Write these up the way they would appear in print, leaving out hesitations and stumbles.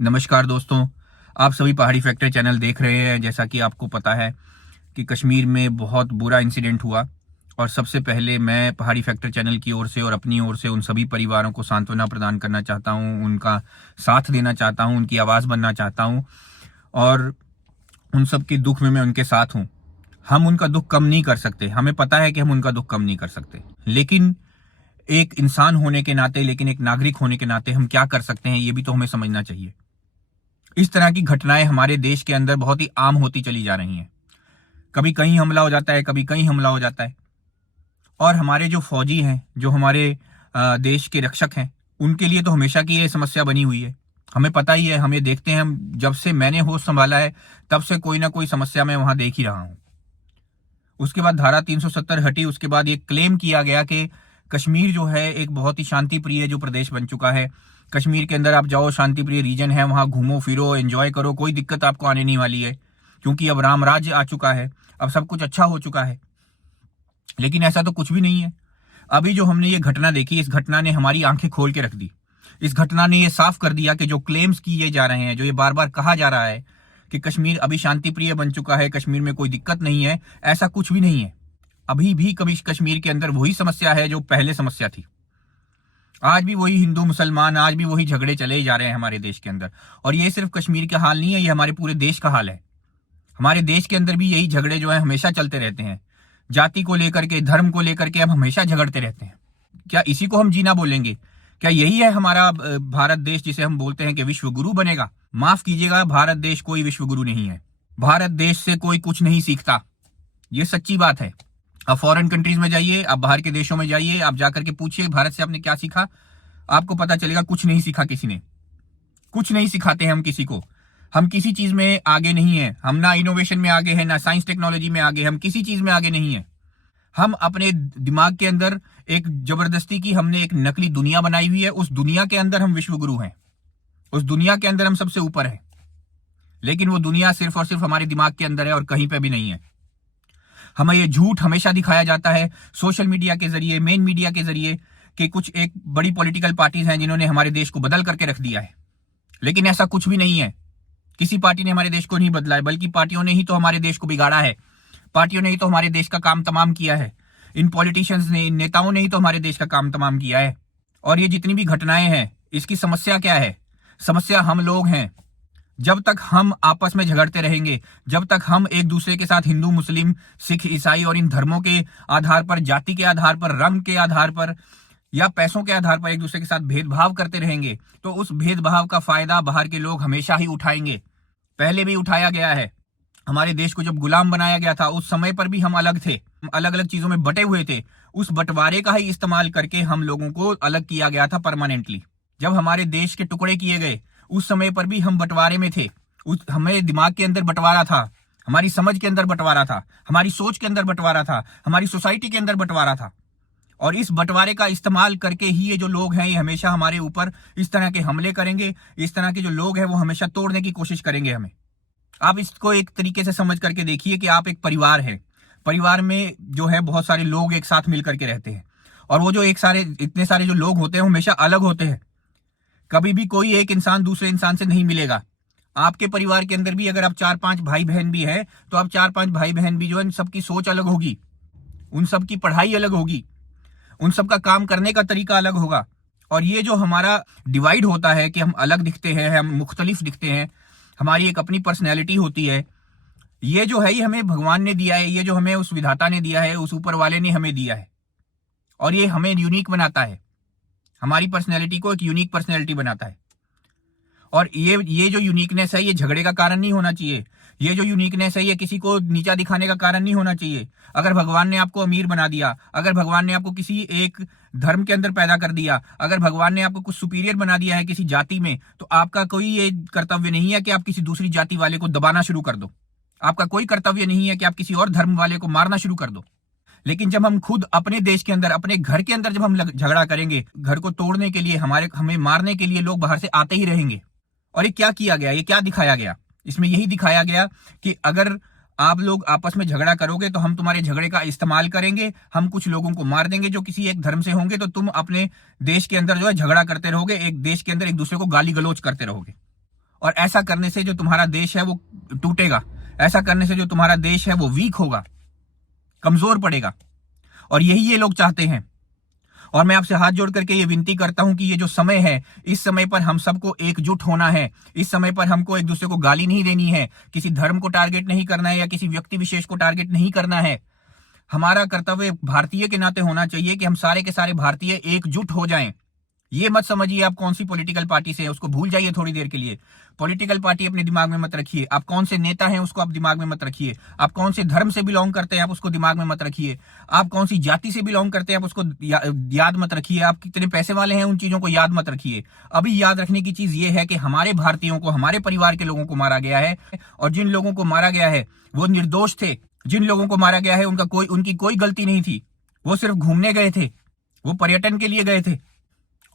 नमस्कार दोस्तों। आप सभी पहाड़ी फैक्टर चैनल देख रहे हैं। जैसा कि आपको पता है कि कश्मीर में बहुत बुरा इंसिडेंट हुआ और सबसे पहले मैं पहाड़ी फैक्टर चैनल की ओर से और अपनी ओर से उन सभी परिवारों को सांत्वना प्रदान करना चाहता हूं, उनका साथ देना चाहता हूं, उनकी आवाज़ बनना चाहता हूं और उन सब के दुख में मैं उनके साथ हूं। हम उनका दुख कम नहीं कर सकते, हमें पता है कि हम उनका दुख कम नहीं कर सकते, लेकिन एक इंसान होने के नाते, लेकिन एक नागरिक होने के नाते हम क्या कर सकते हैं ये भी तो हमें समझना चाहिए। इस तरह की घटनाएं हमारे देश के अंदर बहुत ही आम होती चली जा रही हैं। कभी कहीं हमला हो जाता है, कभी कहीं हमला हो जाता है और हमारे जो फौजी हैं, जो हमारे देश के रक्षक हैं, उनके लिए तो हमेशा की ये समस्या बनी हुई है। हमें पता ही है, हमें देखते हैं, हम जब से मैंने होश संभाला है तब से कोई ना कोई समस्या मैं वहां देख ही रहा हूं। उसके बाद धारा 370 हटी, उसके बाद ये क्लेम किया गया कि कश्मीर जो है एक बहुत ही शांति प्रिय जो प्रदेश बन चुका है। कश्मीर के अंदर आप जाओ, शांति प्रिय रीजन है, वहां घूमो फिरो, एंजॉय करो, कोई दिक्कत आपको आने नहीं वाली है, क्योंकि अब राम राज्य आ चुका है, अब सब कुछ अच्छा हो चुका है। लेकिन ऐसा तो कुछ भी नहीं है। अभी जो हमने ये घटना देखी, इस घटना ने हमारी आंखें खोल के रख दी। इस घटना ने ये साफ कर दिया कि जो क्लेम्स किए जा रहे हैं, जो ये बार बार कहा जा रहा है कि कश्मीर अभी शांति प्रिय बन चुका है, कश्मीर में कोई दिक्कत नहीं है, ऐसा कुछ भी नहीं है। अभी भी कभी कश्मीर के अंदर वही समस्या है जो पहले समस्या थी। आज भी वही हिंदू मुसलमान, आज भी वही झगड़े चले जा रहे हैं हमारे देश के अंदर। और ये सिर्फ कश्मीर का हाल नहीं है, ये हमारे पूरे देश का हाल है। हमारे देश के अंदर भी यही झगड़े जो है हमेशा चलते रहते हैं। जाति को लेकर के, धर्म को लेकर के हम हमेशा झगड़ते रहते हैं। क्या इसी को हम जीना बोलेंगे? क्या यही है हमारा भारत देश, जिसे हम बोलते हैं कि विश्व गुरु बनेगा? माफ कीजिएगा, भारत देश कोई विश्व गुरु नहीं है। भारत देश से कोई कुछ नहीं सीखता, ये सच्ची बात है। आप फॉरेन कंट्रीज में जाइए, आप बाहर के देशों में जाइए, आप जाकर के पूछिए भारत से आपने क्या सीखा, आपको पता चलेगा कुछ नहीं सीखा किसी ने। कुछ नहीं सिखाते हैं हम किसी को। हम किसी चीज में आगे नहीं है। हम ना इनोवेशन में आगे है, ना साइंस टेक्नोलॉजी में आगे, हम किसी चीज में आगे नहीं है। हम अपने दिमाग के अंदर एक जबरदस्ती की हमने एक नकली दुनिया बनाई हुई है। उस दुनिया के अंदर हम विश्व गुरु हैं, उस दुनिया के अंदर हम सबसे ऊपर हैं, लेकिन वो दुनिया सिर्फ और सिर्फ हमारे दिमाग के अंदर है और कहीं पे भी नहीं है। हमें ये झूठ हमेशा दिखाया जाता है सोशल मीडिया के जरिए, मेन मीडिया के जरिए, कि कुछ एक बड़ी पॉलिटिकल पार्टीज हैं जिन्होंने हमारे देश को बदल करके रख दिया है। लेकिन ऐसा कुछ भी नहीं है। किसी पार्टी ने हमारे देश को नहीं बदला है, बल्कि पार्टियों ने ही तो हमारे देश को बिगाड़ा है। पार्टियों ने ही तो हमारे देश का काम तमाम किया है। इन पॉलिटिशियंस ने, इन नेताओं ने ही तो हमारे देश का काम तमाम किया है। और ये जितनी भी घटनाएं हैं, इसकी समस्या क्या है? समस्या हम लोग हैं। जब तक हम आपस में झगड़ते रहेंगे, जब तक हम एक दूसरे के साथ हिंदू, मुस्लिम, सिख, ईसाई और इन धर्मों के आधार पर, जाति के आधार पर, रंग के आधार पर या पैसों के आधार पर एक दूसरे के साथ भेदभाव करते रहेंगे, तो उस भेदभाव का फायदा बाहर के लोग हमेशा ही उठाएंगे। पहले भी उठाया गया है। हमारे देश को जब गुलाम बनाया गया था, उस समय पर भी हम अलग थे, अलग अलग चीजों में बटे हुए थे। उस बंटवारे का ही इस्तेमाल करके हम लोगों को अलग किया गया था परमानेंटली। जब हमारे देश के टुकड़े किए गए, उस समय पर भी हम बंटवारे में थे। हमें दिमाग के अंदर बंटवारा था, हमारी समझ के अंदर बंटवारा था, हमारी सोच के अंदर बंटवारा था, हमारी सोसाइटी के अंदर बंटवारा था। और इस बंटवारे का इस्तेमाल करके ही ये जो लोग हैं, ये हमेशा हमारे ऊपर इस तरह के हमले करेंगे। इस तरह के जो लोग हैं वो हमेशा तोड़ने की कोशिश करेंगे हमें। आप इसको एक तरीके से समझ करके देखिए कि आप एक परिवार है। परिवार में जो है बहुत सारे लोग एक साथ मिल करके रहते हैं, और वो जो इतने सारे जो लोग होते हैं हमेशा अलग होते हैं। कभी भी कोई एक इंसान दूसरे इंसान से नहीं मिलेगा। आपके परिवार के अंदर भी अगर आप 4-5 भाई बहन भी हैं, तो आप 4-5 भाई बहन भी जो है, सबकी सोच अलग होगी, उन सबकी पढ़ाई अलग होगी, उन सबका काम करने का तरीका अलग होगा। और ये जो हमारा डिवाइड होता है कि हम अलग दिखते हैं, हम मुख्तलिफ दिखते हैं, हमारी एक अपनी पर्सनैलिटी होती है, ये जो है ये हमें भगवान ने दिया है, ये जो हमें उस विधाता ने दिया है, उस ऊपर वाले ने हमें दिया है। और ये हमें यूनिक बनाता है, हमारी पर्सनैलिटी को एक यूनिक पर्सनैलिटी बनाता है। और ये जो यूनिकनेस है, ये झगड़े का कारण नहीं होना चाहिए। ये जो यूनिकनेस है, ये किसी को नीचा दिखाने का कारण नहीं होना चाहिए। अगर भगवान ने आपको अमीर बना दिया, अगर भगवान ने आपको किसी एक धर्म के अंदर पैदा कर दिया, अगर भगवान ने आपको कुछ सुपीरियर बना दिया है किसी जाति में, तो आपका कोई ये कर्तव्य नहीं है कि आप किसी दूसरी जाति वाले को दबाना शुरू कर दो। आपका कोई कर्तव्य नहीं है कि आप किसी और धर्म वाले को मारना शुरू कर दो। लेकिन जब हम खुद अपने देश के अंदर, अपने घर के अंदर जब हम झगड़ा करेंगे, घर को तोड़ने के लिए, हमें मारने के लिए लोग बाहर से आते ही रहेंगे। और ये क्या किया गया, ये क्या दिखाया गया? इसमें यही दिखाया गया कि अगर आप लोग आपस में झगड़ा करोगे तो हम तुम्हारे झगड़े का इस्तेमाल करेंगे, हम कुछ लोगों को मार देंगे जो किसी एक धर्म से होंगे, तो तुम अपने देश के अंदर जो है झगड़ा करते रहोगे, एक देश के अंदर एक दूसरे को गाली गलौज करते रहोगे। और ऐसा करने से जो तुम्हारा देश है वो टूटेगा, ऐसा करने से जो तुम्हारा देश है वो वीक होगा, कमजोर पड़ेगा। और यही ये लोग चाहते हैं। और मैं आपसे हाथ जोड़ करके ये विनती करता हूं कि ये जो समय है, इस समय पर हम सबको एकजुट होना है। इस समय पर हमको एक दूसरे को गाली नहीं देनी है, किसी धर्म को टारगेट नहीं करना है या किसी व्यक्ति विशेष को टारगेट नहीं करना है। हमारा कर्तव्य भारतीय के नाते होना चाहिए कि हम सारे के सारे भारतीय एकजुट हो जाएं। ये मत समझिए आप कौन सी पॉलिटिकल पार्टी से हैं, उसको भूल जाइए थोड़ी देर के लिए। पॉलिटिकल पार्टी अपने दिमाग में मत रखिए। आप कौन से नेता हैं उसको आप दिमाग में मत रखिए। आप कौन से धर्म से बिलोंग करते हैं आप उसको दिमाग में मत रखिए। आप कौन सी जाति से बिलोंग करते हैं आप उसको याद मत रखिए। आप कितने पैसे वाले हैं उन चीजों को याद मत रखिए। अभी याद रखने की चीज ये है कि हमारे भारतीयों को, हमारे परिवार के लोगों को मारा गया है, और जिन लोगों को मारा गया है वो निर्दोष थे। जिन लोगों को मारा गया है उनकी कोई गलती नहीं थी। वो सिर्फ घूमने गए थे, वो पर्यटन के लिए गए थे।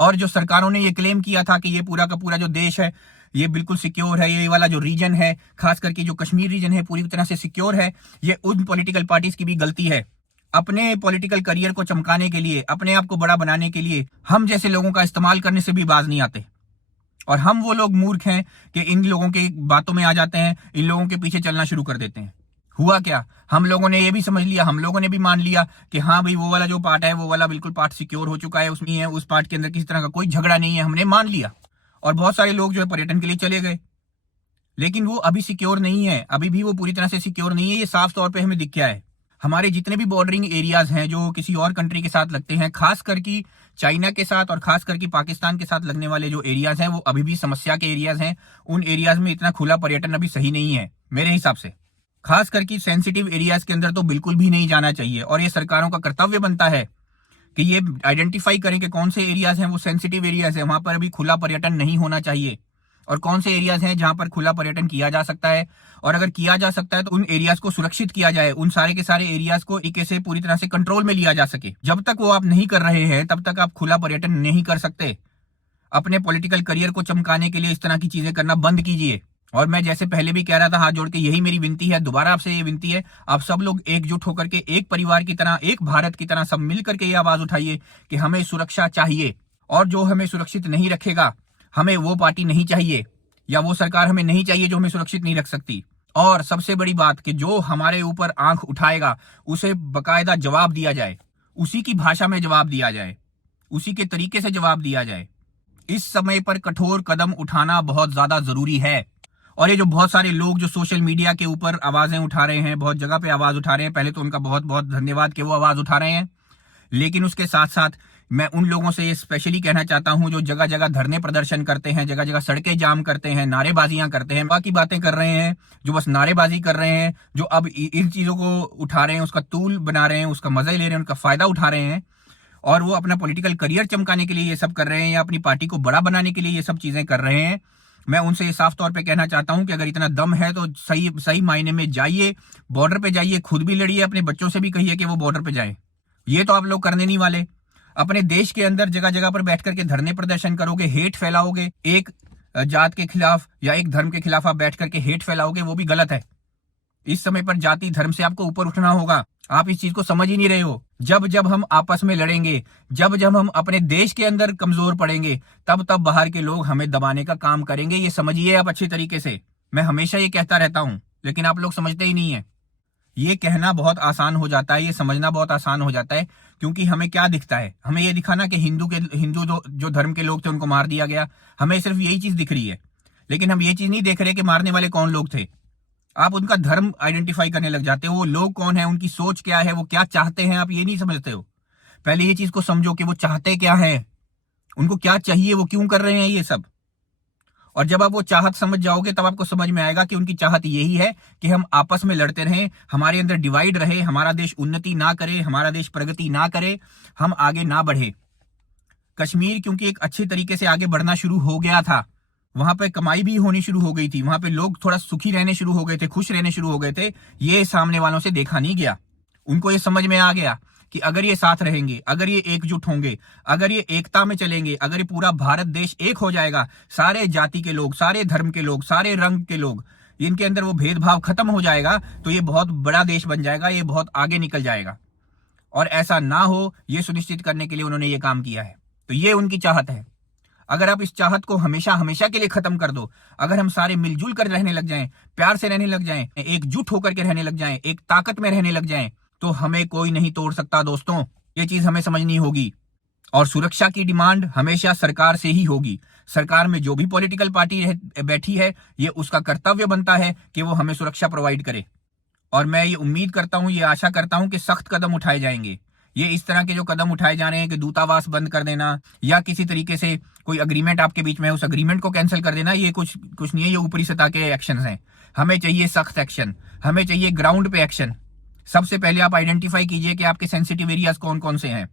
और जो सरकारों ने ये क्लेम किया था कि ये पूरा का पूरा जो देश है ये बिल्कुल सिक्योर है, ये वाला जो रीजन है, खास करके जो कश्मीर रीजन है पूरी तरह से सिक्योर है, ये उन पॉलिटिकल पार्टीज की भी गलती है। अपने पॉलिटिकल करियर को चमकाने के लिए, अपने आप को बड़ा बनाने के लिए हम जैसे लोगों का इस्तेमाल करने से भी बाज नहीं आते। और हम वो लोग मूर्ख हैं कि इन लोगों के बातों में आ जाते हैं, इन लोगों के पीछे चलना शुरू कर देते हैं। हुआ क्या, हम लोगों ने ये भी समझ लिया, हम लोगों ने भी मान लिया कि हाँ भाई वो वाला जो पार्ट है वो वाला बिल्कुल पार्ट सिक्योर हो चुका है, उसमें है, उस पार्ट के अंदर किसी तरह का कोई झगड़ा नहीं है, हमने मान लिया। और बहुत सारे लोग जो है पर्यटन के लिए चले गए, लेकिन वो अभी सिक्योर नहीं है, अभी भी वो पूरी तरह से सिक्योर नहीं है। ये साफ तौर पे हमें दिख गया है। हमारे जितने भी बॉर्डरिंग एरियाज हैं जो किसी और कंट्री के साथ लगते हैं, खास करके चाइना के साथ और खास करके पाकिस्तान के साथ लगने वाले जो एरियाज हैं वो अभी भी समस्या के एरियाज हैं। उन एरियाज में इतना खुला पर्यटन अभी सही नहीं है मेरे हिसाब से। खास करके सेंसिटिव एरियाज के अंदर तो बिल्कुल भी नहीं जाना चाहिए। और ये सरकारों का कर्तव्य बनता है कि ये आइडेंटिफाई करें कि कौन से एरियाज हैं वो सेंसिटिव एरियाज हैं, वहां पर अभी खुला पर्यटन नहीं होना चाहिए, और कौन से एरियाज हैं जहां पर खुला पर्यटन किया जा सकता है। और अगर किया जा सकता है तो उन एरियाज को सुरक्षित किया जाए, उन सारे के सारे एरियाज को तरीके से पूरी तरह से कंट्रोल में लिया जा सके। जब तक वो आप नहीं कर रहे हैं तब तक आप खुला पर्यटन नहीं कर सकते। अपने पॉलिटिकल करियर को चमकाने के लिए इस तरह की चीजें करना बंद कीजिए। और मैं जैसे पहले भी कह रहा था हाथ जोड़ के, यही मेरी विनती है, दोबारा आपसे ये विनती है, आप सब लोग एकजुट होकर के एक परिवार की तरह, एक भारत की तरह सब मिलकर के ये आवाज उठाइए कि हमें सुरक्षा चाहिए। और जो हमें सुरक्षित नहीं रखेगा, हमें वो पार्टी नहीं चाहिए या वो सरकार हमें नहीं चाहिए जो हमें सुरक्षित नहीं रख सकती। और सबसे बड़ी बात कि जो हमारे ऊपर आंख उठाएगा उसे बकायदा जवाब दिया जाए, उसी की भाषा में जवाब दिया जाए, उसी के तरीके से जवाब दिया जाए। इस समय पर कठोर कदम उठाना बहुत ज्यादा जरूरी है। और ये जो बहुत सारे लोग जो सोशल मीडिया के ऊपर आवाजें उठा रहे हैं, बहुत जगह पे आवाज उठा रहे हैं, पहले तो उनका बहुत बहुत धन्यवाद कि वो आवाज उठा रहे हैं। लेकिन उसके साथ साथ मैं उन लोगों से ये स्पेशली कहना चाहता हूं जो जगह जगह धरने प्रदर्शन करते हैं, जगह जगह सड़कें जाम करते हैं, नारेबाजियां करते हैं, बाकी बातें कर रहे हैं, जो बस नारेबाजी कर रहे हैं, जो अब इन चीजों को उठा रहे हैं, उसका तूल बना रहे हैं, उसका मजा ले रहे हैं, उनका फायदा उठा रहे हैं, और वो अपना पॉलिटिकल करियर चमकाने के लिए ये सब कर रहे हैं या अपनी पार्टी को बड़ा बनाने के लिए ये सब चीजें कर रहे हैं। मैं उनसे साफ तौर पे कहना चाहता हूं कि अगर इतना दम है तो सही सही मायने में जाइए, बॉर्डर पे जाइए, खुद भी लड़िए, अपने बच्चों से भी कहिए कि वो बॉर्डर पे जाए। ये तो आप लोग करने नहीं वाले। अपने देश के अंदर जगह जगह पर बैठ करके धरने प्रदर्शन करोगे, हेट फैलाओगे, एक जात के खिलाफ या एक धर्म के खिलाफ आप बैठ करके हेट फैलाओगे, वो भी गलत है। इस समय पर जाति धर्म से आपको ऊपर उठना होगा। आप इस चीज को समझ ही नहीं रहे हो। जब जब हम आपस में लड़ेंगे, जब जब हम अपने देश के अंदर कमजोर पड़ेंगे, तब तब बाहर के लोग हमें दबाने का काम करेंगे। ये समझिए आप अच्छी तरीके से। मैं हमेशा ये कहता रहता हूं, लेकिन आप लोग समझते ही नहीं है। ये कहना बहुत आसान हो जाता है, ये समझना बहुत आसान हो जाता है, क्योंकि हमें क्या दिखता है, हमें ये दिखा ना कि हिंदू जो धर्म के लोग थे उनको मार दिया गया, हमें सिर्फ यही चीज दिख रही है। लेकिन हम ये चीज नहीं देख रहे कि मारने वाले कौन लोग थे। आप उनका धर्म आइडेंटिफाई करने लग जाते हो, वो लोग कौन है, उनकी सोच क्या है, वो क्या चाहते हैं, आप ये नहीं समझते हो। पहले ये चीज को समझो कि वो चाहते क्या है, उनको क्या चाहिए, वो क्यों कर रहे हैं ये सब। और जब आप वो चाहत समझ जाओगे तब आपको समझ में आएगा कि उनकी चाहत यही है कि हम आपस में लड़ते रहें, हमारे अंदर डिवाइड रहे, हमारा देश उन्नति ना करे, हमारा देश प्रगति ना करे, हम आगे ना बढ़े। कश्मीर क्योंकि एक अच्छे तरीके से आगे बढ़ना शुरू हो गया था, वहां पे कमाई भी होनी शुरू हो गई थी, वहां पे लोग थोड़ा सुखी रहने शुरू हो गए थे, खुश रहने शुरू हो गए थे, ये सामने वालों से देखा नहीं गया। उनको ये समझ में आ गया कि अगर ये साथ रहेंगे, अगर ये एकजुट होंगे, अगर ये एकता में चलेंगे, अगर ये पूरा भारत देश एक हो जाएगा, सारे जाति के लोग, सारे धर्म के लोग, सारे रंग के लोग, इनके अंदर वो भेदभाव खत्म हो जाएगा, तो ये बहुत बड़ा देश बन जाएगा, ये बहुत आगे निकल जाएगा। और ऐसा ना हो, ये सुनिश्चित करने के लिए उन्होंने ये काम किया है। तो ये उनकी चाहत है। अगर आप इस चाहत को हमेशा हमेशा के लिए खत्म कर दो, अगर हम सारे मिलजुल कर रहने लग जाएं, प्यार से रहने लग जाएं, एकजुट होकर के रहने लग जाएं, एक ताकत में रहने लग जाएं, तो हमें कोई नहीं तोड़ सकता दोस्तों। ये चीज हमें समझनी होगी। और सुरक्षा की डिमांड हमेशा सरकार से ही होगी। सरकार में जो भी पॉलिटिकल पार्टी बैठी है, ये उसका कर्तव्य बनता है कि वो हमें सुरक्षा प्रोवाइड करे। और मैं ये उम्मीद करता हूं, ये आशा करता हूं कि सख्त कदम उठाए जाएंगे। ये इस तरह के जो कदम उठाए जा रहे हैं कि दूतावास बंद कर देना या किसी तरीके से कोई अग्रीमेंट आपके बीच में है, उस अग्रीमेंट को कैंसिल कर देना, ये कुछ नहीं है, ये ऊपरी सतह के एक्शन हैं। हमें चाहिए सख्त एक्शन, हमें चाहिए ग्राउंड पे एक्शन। सबसे पहले आप आइडेंटिफाई कीजिए कि आपके सेंसिटिव एरियाज कौन कौन से हैं।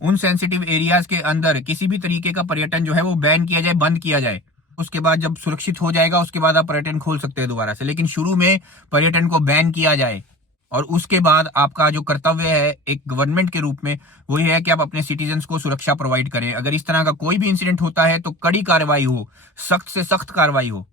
उन सेंसिटिव एरियाज के अंदर किसी भी तरीके का पर्यटन जो है वो बैन किया जाए, बंद किया जाए। उसके बाद जब सुरक्षित हो जाएगा, उसके बाद आप पर्यटन खोल सकते हैं दोबारा से, लेकिन शुरू में पर्यटन को बैन किया जाए। और उसके बाद आपका जो कर्तव्य है एक गवर्नमेंट के रूप में, वो ये है कि आप अपने सिटीजन्स को सुरक्षा प्रोवाइड करें। अगर इस तरह का कोई भी इंसिडेंट होता है तो कड़ी कार्रवाई हो, सख्त से सख्त कार्रवाई हो।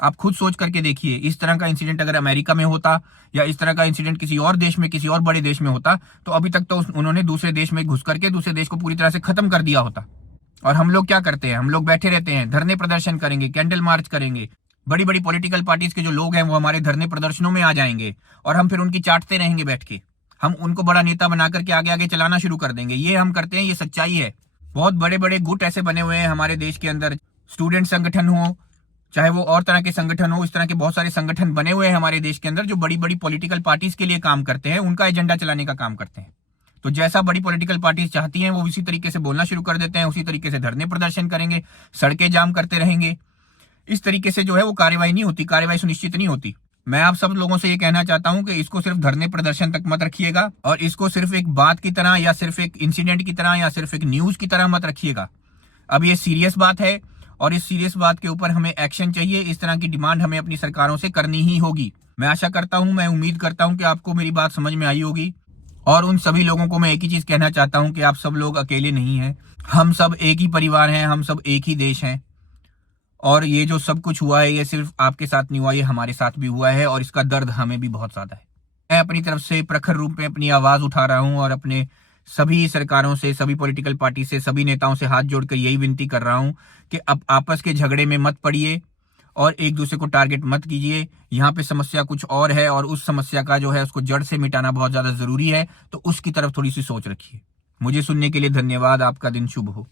आप खुद सोच करके देखिए, इस तरह का इंसिडेंट अगर अमेरिका में होता या इस तरह का इंसिडेंट किसी और देश में, किसी और बड़े देश में होता, तो अभी तक तो उन्होंने दूसरे देश में घुस करके दूसरे देश को पूरी तरह से खत्म कर दिया होता। और हम लोग क्या करते हैं? हम लोग बैठे रहते हैं, धरने प्रदर्शन करेंगे, कैंडल मार्च करेंगे। बड़ी बड़ी पॉलिटिकल पार्टीज के जो लोग हैं वो हमारे धरने प्रदर्शनों में आ जाएंगे और हम फिर उनकी चाटते रहेंगे बैठ के। हम उनको बड़ा नेता बना करके आगे आगे चलाना शुरू कर देंगे। ये हम करते हैं, ये सच्चाई है। बहुत बड़े बड़े गुट ऐसे बने हुए हैं हमारे देश के अंदर, स्टूडेंट संगठन हो, चाहे वो और तरह के संगठन हो, इस तरह के बहुत सारे संगठन बने हुए हैं हमारे देश के अंदर जो बड़ी बड़ी पॉलिटिकल पार्टीज के लिए काम करते हैं, उनका एजेंडा चलाने का काम करते हैं। तो जैसा बड़ी पॉलिटिकल पार्टीज चाहती हैं वो इसी तरीके से बोलना शुरू कर देते हैं, उसी तरीके से धरने प्रदर्शन करेंगे, सड़कें जाम करते रहेंगे। इस तरीके से जो है वो कार्रवाई नहीं होती, कार्रवाई सुनिश्चित नहीं होती। मैं आप सब लोगों से ये कहना चाहता हूं कि इसको सिर्फ धरने प्रदर्शन तक मत रखिएगा और इसको सिर्फ एक बात की तरह या सिर्फ एक इंसिडेंट की तरह या सिर्फ एक न्यूज की तरह मत रखिएगा। अब ये सीरियस बात है और इस सीरियस बात के ऊपर हमें एक्शन चाहिए। इस तरह की डिमांड हमें अपनी सरकारों से करनी ही होगी। मैं आशा करता हूं, मैं उम्मीद करता हूं कि आपको मेरी बात समझ में आई होगी। और उन सभी लोगों को मैं एक ही चीज कहना चाहता हूं कि आप सब लोग अकेले नहीं हैं, हम सब एक ही परिवार हैं, हम सब एक ही देश हैं। और ये जो सब कुछ हुआ है ये सिर्फ आपके साथ नहीं हुआ, ये हमारे साथ भी हुआ है और इसका दर्द हमें भी बहुत ज्यादा है। मैं अपनी तरफ से प्रखर रूप में अपनी आवाज उठा रहा हूं और अपने सभी सरकारों से, सभी पॉलिटिकल पार्टी से, सभी नेताओं से हाथ जोड़कर यही विनती कर रहा हूं कि अब आपस के झगड़े में मत पड़िए और एक दूसरे को टारगेट मत कीजिए। यहाँ पे समस्या कुछ और है और उस समस्या का जो है उसको जड़ से मिटाना बहुत ज्यादा जरूरी है, तो उसकी तरफ थोड़ी सी सोच रखिए। मुझे सुनने के लिए धन्यवाद। आपका दिन शुभ हो।